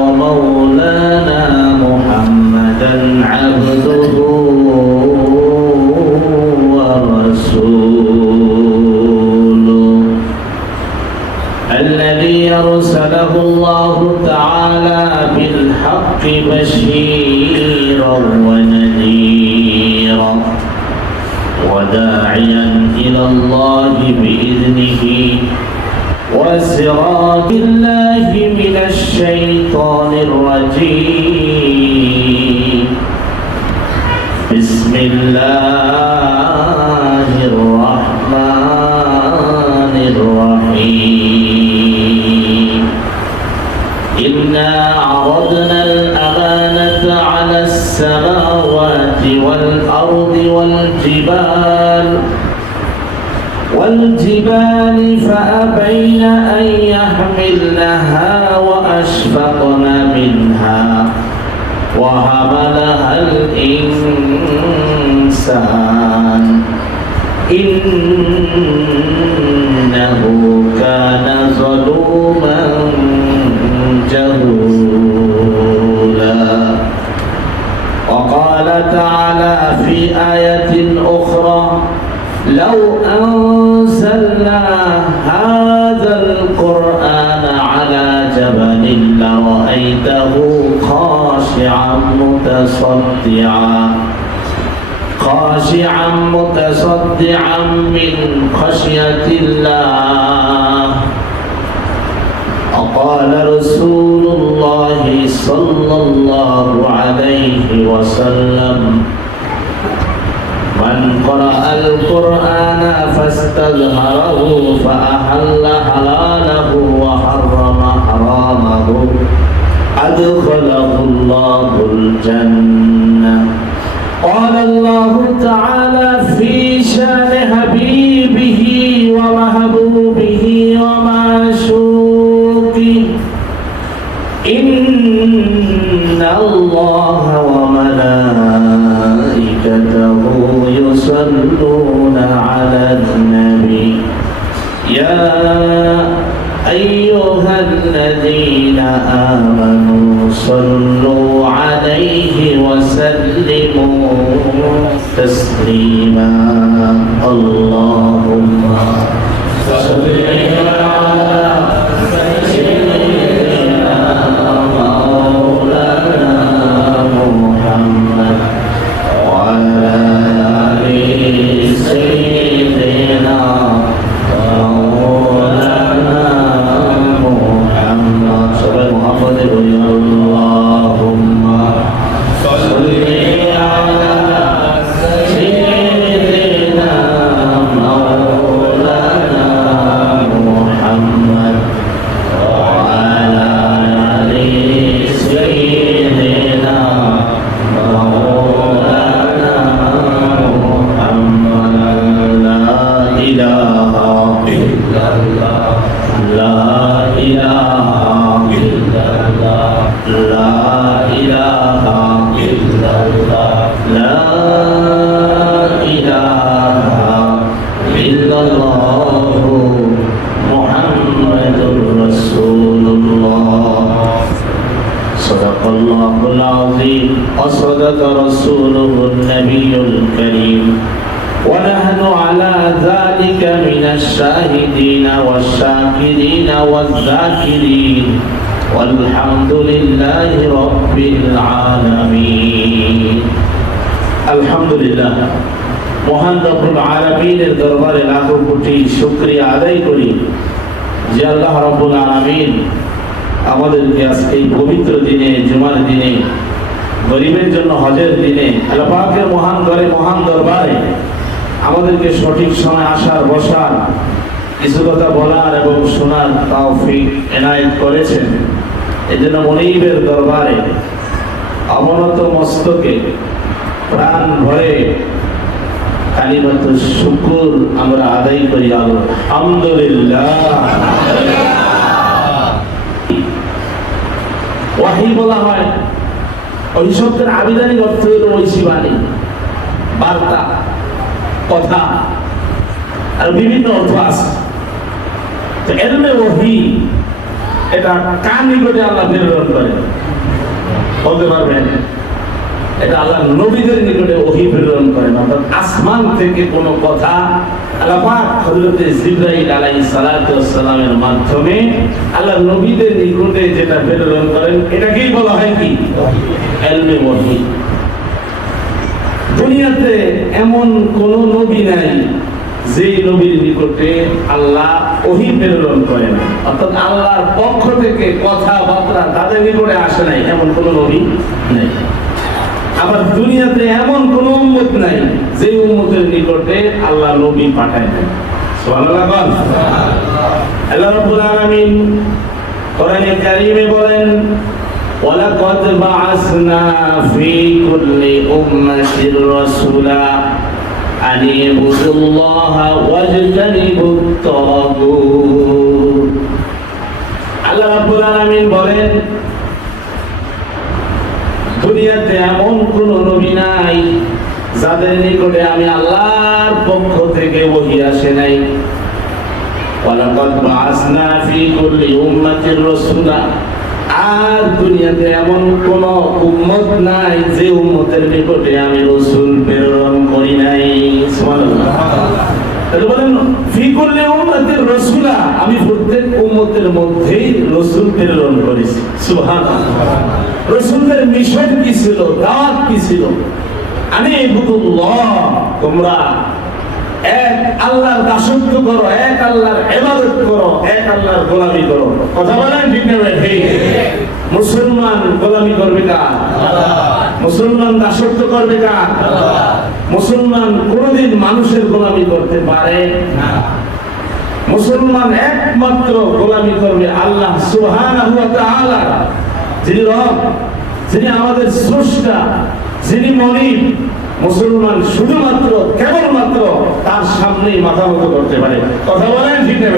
ومولانا محمدا عبده ورسوله الذي أرسله الله تعالى بالحق بشيرا ونذيرا وداعيا إلى الله بإذنه وسراج الله من الشيطان الرجيم بسم الله الرحمن الرحيم إنا عرضنا الأمانة على السماوات والأرض والجبال فأبين أن يحملنها وأشفقن منها وحملها الإنسان إنه كان ظلوما جهولا وقال تعالى في آية أخرى لو أنزلنا هذا القرآن على جبل لرأيته خاشعا متصدعا من خشية الله وقال رسول الله صلى الله عليه وسلم من قرأ القرآن فاستظهره فأحل حلاله وحرم حرامه أدخله الله الجنة قال الله تعالى في شان حبيبه ومحبوبه ومعشوقه إن الله وملائكته يصلون على النبي يا أيها الذين آمنوا صلوا عليه وسلموا تسليما اللهم صل على سيدنا مولانا محمد وعلى آل سيدنا مولانا محمد صلى محمد اللهم صل على سيدنا مولانا محمد وعلى آل سيدنا مولانا محمد لا إله إلا الله لا إله إلا الله لا إله إلا الله لا إله إلا الله محمد رسول الله صدق الله العظيم وصدق رسوله النبي الكريم ونحن على ذلك من الشاهدين والشاكرين والذاكرين والحمد لله رب العالمين الحمد لله মহান রব্বুল আলামিনের দরবারে লাখো কোটি শুকরিয়া আদায় করি যে আল্লাহ রব্বুল আলামিন আমাদেরকে আজকে এই পবিত্র দিনে জুমার দিনে গরিবের জন্য হজের দিনে আল্লাহ পাকের মহান ঘরে মহান দরবারে আমাদেরকে সঠিক সময় আসার বসার কিছু কথা বলার এবং শোনার তৌফিক এনায়েত করেছেন। এজন্য মনিবের দরবারে অবনত মস্তকে প্রাণ ভরে কালিমাতুশ শুকর আমরা আদায় করি আলহামদুলিল্লাহ। ওয়াহি বলা হয় ওই শব্দের আবিধানিক অর্থ হলো ঐশী বাণী, বার্তা, কথা, আর বিভিন্ন অর্থ আছে। তো এলমে ওয়াহি এটা কার নিকটে আল্লাহ প্রেরণ করেন? বলতে পারবেন? এটা আল্লাহ নবীদের নিকটে ওহী প্রেরণ করেন। অর্থাৎ আসমান থেকে কোনো কথা আল্লাহ পাক হযরত জিবরাইল আলাইহিস সালাতু ওয়াস সালামের মাধ্যমে আল্লাহ নবীদের নিকটে যেটা প্রেরণ করেন এটাকেই বলা হয় কি? ইলমে ওহী। দুনিয়াতে এমন কোন নবী নাই যে নবীর নিকটে আল্লাহ ওহী প্রেরণ করেন, অর্থাৎ আল্লাহর পক্ষ থেকে কথাবার্তা তাদের নিকটে আসে নাই, এমন কোন নবী নেই। আবার দুনিয়াতে এমন কোন উম্মত নাই যে উম্মতের নিকটে আল্লাহ নবী পাঠায় নাই। সুবহানাল্লাহ। আল্লাহ রাব্বুল আলামিন কোরআনে কারীমে বলেন, ওয়ালাকাদ বা'আসনা ফি কুল্লি উম্মাতির রাসূলা আন ইবুদুল্লাহা ওয়াজতানিবুত তাগুত। আল্লাহ রাব্বুল আলামিন বলেন, দুনিয়াতে এমন কোন নবী নাই যাদের নিকটে আমি আল্লাহর পক্ষ থেকে ওহী আসে নাই। ওয়ালাকাদ বা'আসনা ফি কুল্লি উম্মাতির রাসূলা, আর দুনিয়াতে এমন কোন উম্মত নাই যে উম্মতের নিকটে আমি রাসূল প্রেরণ করি নাই। সুবহানাল্লাহ। তাহলে বলেন ফি কুল্লি উম্মাতির রাসূলা, আমি প্রত্যেক উম্মতের মধ্যেই রাসূল প্রেরণ করেছি। সুবহানাল্লাহ। রাসূলের মিশন কি ছিল? দাওয়াত কি ছিল? আনি ইবুদুল্লাহ, তোমরা এক আল্লাহর দাসত্ব করো, এক আল্লাহর ইবাদত করো, এক আল্লাহর গোলামি করো। কথা বলেন ঠিক না ঠিক? মুসলমান গোলামি করবে কার? আল্লাহ। মুসলমান দাসত্ব করবে কার? আল্লাহ। মুসলমান কোনদিন মানুষের গোলামি করতে পারে না। মুসলমান একমাত্র গোলামি করবে আল্লাহ সুবহানাহু ওয়া তাআলা, যিনি রব, যিনি আমাদের স্রষ্টা, যিনি মনিব। মুসলমান শুধুমাত্র কেবলমাত্র তার সামনেই মাথা নত করতে পারে। কথা বলেন ঠিক না?